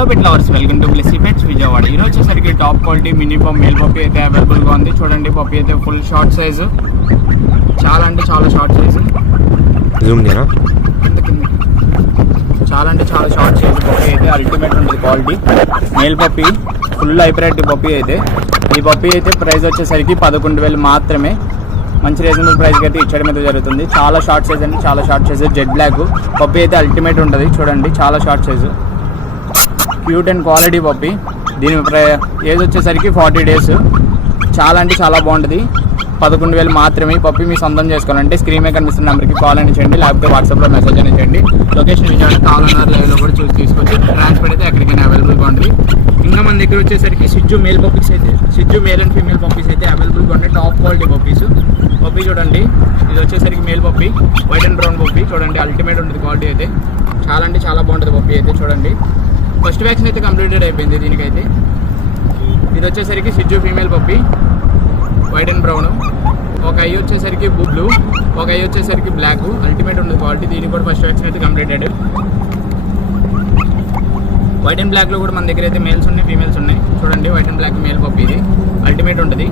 Hello pet lovers welcome to Blessy pets Vijayawada. ఈ రోజు వచ్చేసరికి top quality mini pup male puppy అయితే అవైలబుల్గా ఉంది. చూడండి పప్పి అయితే ఫుల్ షార్ట్ సైజు చాలా అంటే చాలా షార్ట్ సైజు జూమ్ చాలా అంటే చాలా షార్ట్ సైజు పప్పి అయితే అల్టిమేట్ ఉంటుంది quality male puppy full hybrid puppy అయితే. ఈ పప్పి అయితే ప్రైస్ వచ్చేసరికి పదకొండు వేలు మాత్రమే. మంచి రీజనబుల్ ప్రైస్కి అయితే ఇచ్చడం అయితే జరుగుతుంది. చాలా షార్ట్ సైజ్ అండి చాలా short size jet black puppy అయితే అల్టిమేట్ ఉంటుంది. చూడండి చాలా short size cute and quality puppy. దీని ప్ర- ఏజ్ వచ్చేసరికి ఫార్టీ డేస్. చాలా అంటే చాలా బాగుంటుంది. పదకొండు వేలు మాత్రమే పప్పి మీ సొంతం చేసుకోవాలంటే స్క్రీన్ మీద కనిపిస్తున్న నెంబర్కి కాల్ అని చేయండి లేకపోతే వాట్సాప్లో మెసేజ్ అని చేయండి. లొకేషన్ విజయవాడ కాల్ అన్నారు లైవ్లో కూడా చూసి తీసుకొచ్చి ట్రాన్స్పోర్ట్ అయితే ఎక్కడికైనా అవైలబుల్గా ఉంటుంది. ఇంకా మన దగ్గర వచ్చేసరికి సిజ్జు మేల్ పప్పీస్ అయితే సిజ్జు మేల్ అండ్ ఫీమేల్ పప్పీస్ అయితే అవైలబుల్గా ఉంటాయి టాప్ క్వాలిటీ పప్పీస్. పప్పీ చూడండి. ఇది వచ్చేసరికి male puppy. White and brown puppy. చూడండి అల్టిమేట్ ఉంటుంది క్వాలిటీ అయితే. చాలా అంటే చాలా బాగుంటుంది పప్పి అయితే చూడండి. ఫస్ట్ వ్యాక్సిన్ అయితే కంప్లీటెడ్ అయిపోయింది దీనికైతే. ఇది వచ్చేసరికి సిజ్జు female puppy. White and brown ఒక ఐ వచ్చేసరికి బ్లూ ఒక ఐ వచ్చేసరికి బ్లాక్ అల్టిమేట్ ఉండదు క్వాలిటీ దీనికి కూడా ఫస్ట్ వ్యాక్సిన్ అయితే కంప్లీటెడ్. వైట్ అండ్ బ్లాక్లో కూడా మన దగ్గర అయితే మేల్స్ ఉన్నాయి ఫీమేల్స్ ఉన్నాయి. చూడండి white and black male puppy ఇది. అల్టిమేట్ ఉంటుంది.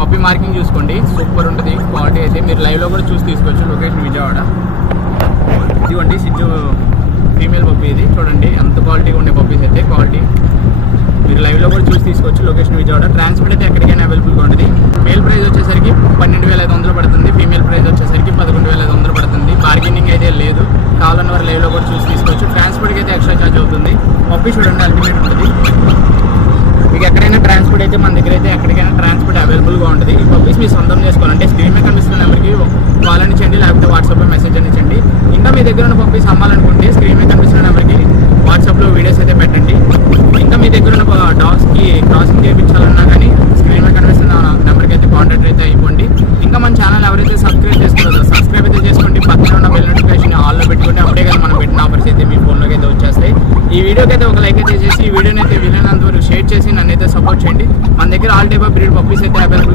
పప్పి మార్కింగ్ చూసుకోండి. సూపర్ ఉంటుంది. క్వాలిటీ అయితే మీరు లైవ్లో కూడా చూసి తీసుకోవచ్చు లొకేషన్ విజయవాడ. ఇదిగోండి సిజ్జు ఫీమేల్ పప్పి ఇది. చూడండి ఎంత క్వాలిటీగా ఉండే పప్పీస్ అయితే క్వాలిటీ మీరు లైవ్లో కూడా చూసి తీసుకోవచ్చు. లొకేషన్ విజయవాడ. ట్రాన్స్పోర్ట్ అయితే ఎక్కడికైనా అవైలబుల్గా ఉంటుంది మేల్ ప్రైస్ వచ్చేసరికి పన్నెండు వేల ఐదు వందలు పడుతుంది. ఫీమేల్ ప్రైస్ వచ్చేసరికి పదకొండు వేల ఐదు వందలు పడుతుంది. బార్గెనింగ్ అయితే లేదు. కావాలన్న వారు లైవ్లో కూడా చూసి తీసుకోవచ్చు. ట్రాన్స్పోర్ట్కి అయితే ఎక్స్ట్రా ఛార్జ్ అవుతుంది. పప్పి చూడండి అల్టిమేట్ ఉంటుంది. మీకు ఎక్కడైనా ట్రాన్స్పోర్ట్ అయితే మన దగ్గర అయితే ఎక్కడికైనా ట్రాన్స్పోర్ట్ అవైలబుల్గా ఉంటుంది. ఈ పప్పీస్ మీరు సొంతం చేసుకోవాలంటే స్క్రీన్ మీద కనిపిస్తున్న నెంబర్కి కాల్ అని చేయండి లేకపోతే వాట్సాప్లో మెసేజ్ అని చేయండి ఇంకా మీ దగ్గర ఉన్న పప్పీస్ అమ్మాలనుకుంటే స్క్రీన్ మీద కనిపిస్తున్న నెంబర్కి వాట్సాప్లో వీడియోస్ అయితే పెట్టండి. ఇంకా మీ దగ్గర ఉన్న డాగ్స్కి క్రాసింగ్ చేయించాలన్నా కానీ స్క్రీన్ మీద కనిపిస్తున్న నెంబర్కి అయితే కాంటాక్ట్ అయితే అయిపోండి. ఇంకా మన ఛానల్ ఎవరైతే సబ్స్క్రైబ్ చేసుకోలేదో సబ్స్క్రైబ్ అయితే చేసుకోండి. పక్కన ఉన్న బెల్ నోటిఫికేషన్ ఆల్లో పెట్టుకుంటే అప్పుడే కదా మనం పెట్టిన ఆఫర్స్ అయితే మీ ఫోన్లోకి అయితే వచ్చేస్తాయి. ఈ వీడియోకి అయితే ఒక లైక్ అయితే చేసి ఈ వీడియోని అయితే వీలైనంత వరకు షేర్ చేసి నన్ను అయితే సపోర్ట్ చేయండి. మన దగ్గర all type of breed puppies అయితే అవైలబుల్